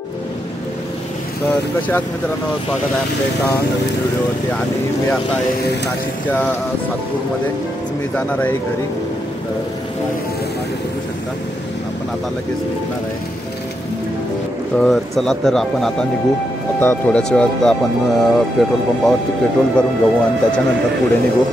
तर कसे आहात मित्रांनो, स्वागत आहे आपल्या एका नवीन व्हिडिओवरती. आणि मी आता आहे नाशिकच्या सातपूरमध्ये. मी जाणार आहे घरी. तर मागे बघू शकता, आपण आता लगेच निघणार आहे. तर चला, तर आपण आता निघू. आता थोड्याच वेळात आपण पेट्रोल पंपावरती पेट्रोल भरून घेऊ आणि त्याच्यानंतर पुढे निघू.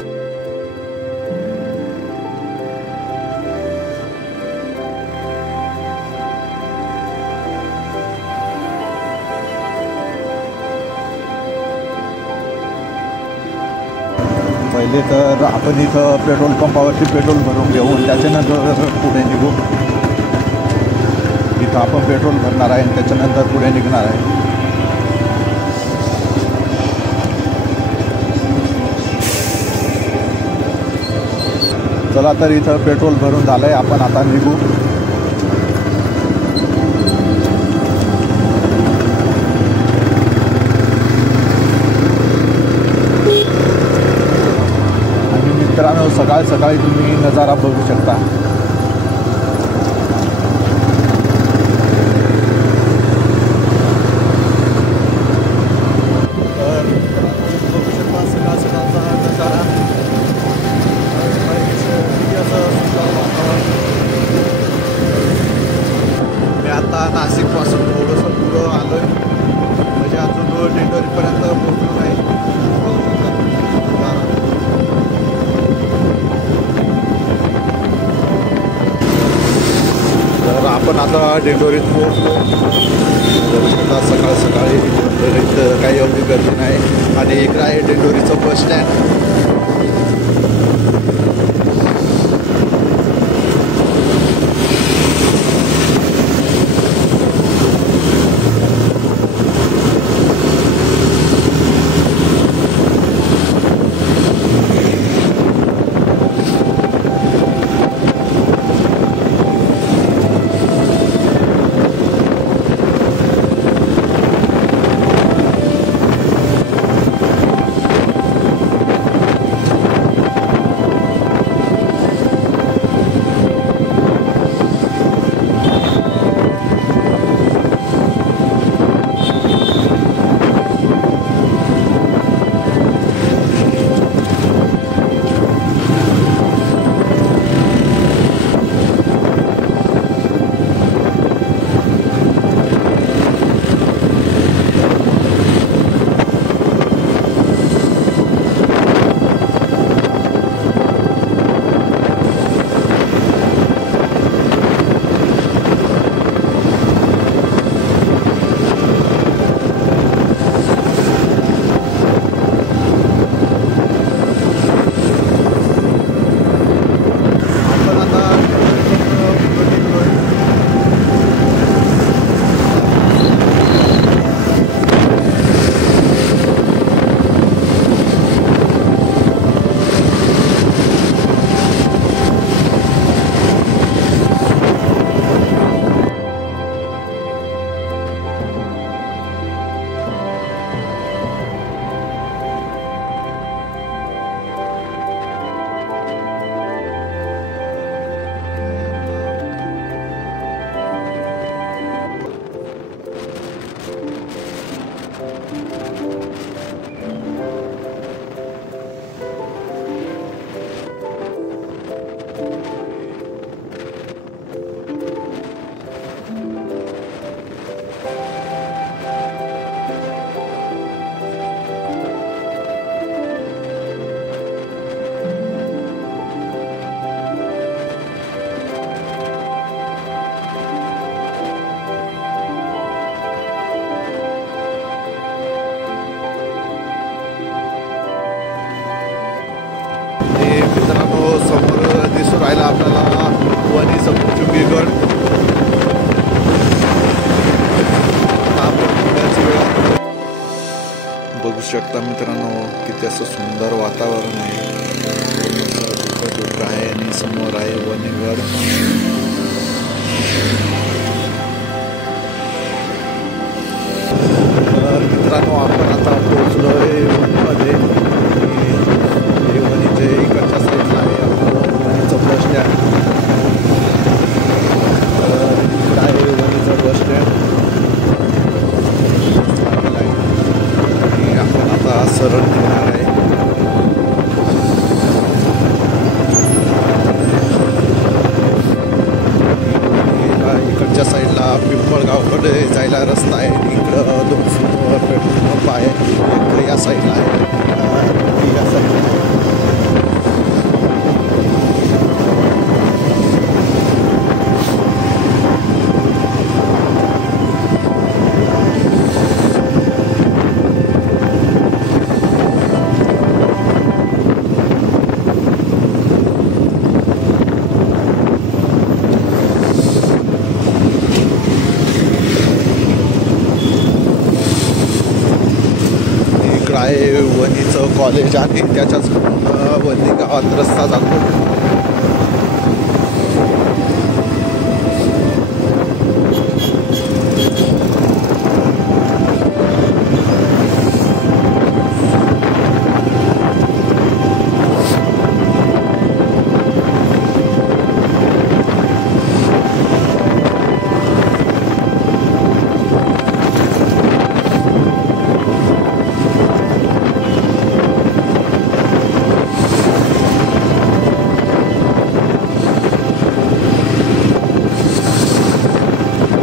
पहिले तर आपण इथं पेट्रोल पंपावरती पेट्रोल भरून घेऊ, त्याच्यानंतर पुढे निघू. इथं आपण पेट्रोल भरणार आहे आणि त्याच्यानंतर पुढे निघणार आहे. चला, तर इथं पेट्रोल भरून झालं आहे, आपण आता निघू. मित्रांनो, सकाळी सकाळी तुम्ही नजारा बघू शकता. तर बघू शकता सकाळ सकाळचा नजारा. मी आता नाशिकपासून थोडंसं पुढं आलो आहे, म्हणजे अजून दिंडोरीपर्यंत पोहोचलो नाही. तर आपण आता दिंडोरीत पोहोचलो. सकाळ सकाळी दिंडोरीत काही एवढी गर्दी नाही. आणि इकडं आहे दिंडोरीचं बस स्टँड. मित्रांनो, समोर दिसून राहिला आपल्याला वणी सप्तशृंगीगड. बघू शकता मित्रांनो, किती असं सुंदर वातावरण आहे. आहे आणि समोर आहे वणीगड. मित्रांनो, आपण आता पोहोचलो आहे वणीमध्ये. वणीचे इकडच्या साईडला आहे आपलं वणीचं बस स्टँड. आहे वणीचं बस स्टँड. पुढे जायला रस्ता आहे. इकडं 2 पेट्रोल पंप आहे. एक या साईडला आहे, या साईडला आहे. आहे वणीचं कॉलेज आणि त्याच्याच वणी गावात रस्ता जातो.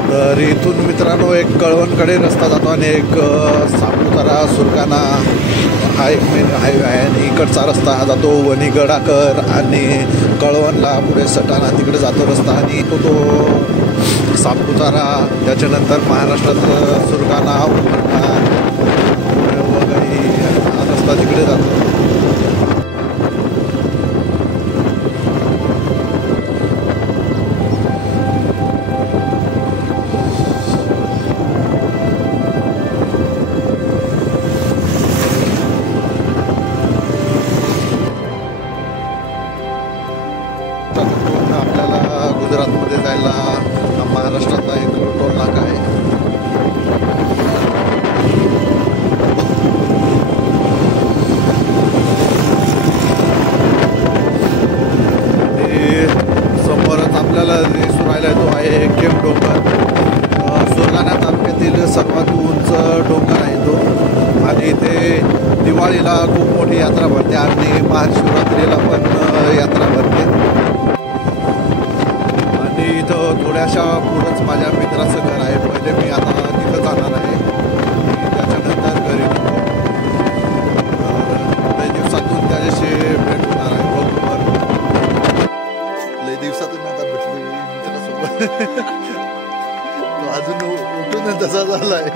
तर इथून मित्रांनो एक कळवणकडे रस्ता जातो आणि एक सापुतारा सुरगाणा हा एक मेन हायवे आहे. आणि इकडचा रस्ता हा जातो वणीगडाकर आणि कळवणला पुढे सटाणा तिकडे जातो रस्ता. आणि तो सापुतारा त्याच्यानंतर महाराष्ट्रात सुरगाणा वगैरे हा रस्ता तिकडे जातो. आपल्याला गुजरातमध्ये जायला महाराष्ट्रातला एक टोल नाका आहे. आणि समोरच आपल्याला दिसून राहिला तो आहे केम डोंगर. सुरगाणा तालुक्यातील सर्वात उंच डोंगर आहे तो. आणि इथे दिवाळीला खूप मोठी यात्रा भरते आणि महाशिवरात्रीला पण यात्रा भरते. इथं थोड्याशा पुढंच माझ्या मित्राचं घर आहे. पहिले मी आता तिथं जाणार आहे, त्याच्यानंतर घरी निघतो. लई दिवसातून त्याच्याशी भेट होणार आहे. बरोबर लई दिवसातून आता भेटलो मित्रासोबत. तो अजून उठून तसा झाला आहे.